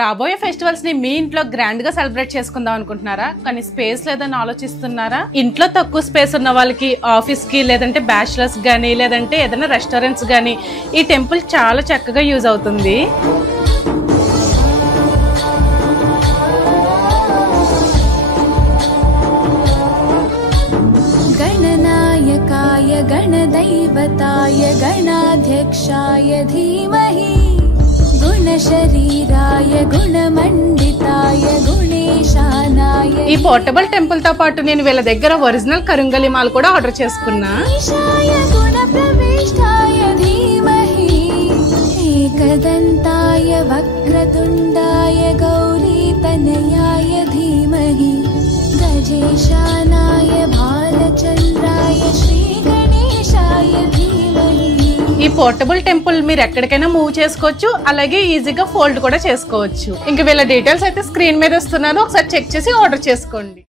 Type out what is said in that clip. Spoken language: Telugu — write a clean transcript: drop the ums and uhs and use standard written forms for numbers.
రాబోయే ఫెస్టివల్స్ ని మీ ఇంట్లో గ్రాండ్ గా సెలబ్రేట్ చేసుకుందాం అనుకుంటున్నారా? కానీ స్పేస్ లేదని ఆలోచిస్తున్నారా? ఇంట్లో తక్కువ స్పేస్ ఉన్న వాళ్ళకి, ఆఫీస్ కి, లేదంటే బ్యాచిలర్స్ గానీ, లేదంటే ఏదైనా రెస్టారెంట్స్ గానీ ఈ టెంపుల్ చాలా చక్కగా యూజ్ అవుతుంది. गणनायकाय गणदैवताय गणाध्यक्षाय धीमहि गुणशरीराय गुणमण्डिताय गुणेशानाय ఈ పోర్టబుల్ టెంపుల్ తో పాటు నేను వీళ్ళ దగ్గర ఒరిజినల్ కరుంగలి మాల కూడా ఆర్డర్ చేసుకున్నా. गुणप्रविष्टाय धीमहि एकदन्ताय वक्रतुण्डाय गौरीतनयाय धीमहि गजेशानाय भालचन्द्राय श्रीगणेशाय धीमहि. ఈ పోర్టబుల్ టెంపుల్ మీరు ఎక్కడికైనా మూవ్ చేసుకోవచ్చు, అలాగే ఈజీగా ఫోల్డ్ కూడా చేసుకోవచ్చు. ఇంక వీళ్ళ డీటెయిల్స్ అయితే స్క్రీన్ మీద వస్తున్నాను, ఒకసారి చెక్ చేసి ఆర్డర్ చేసుకోండి.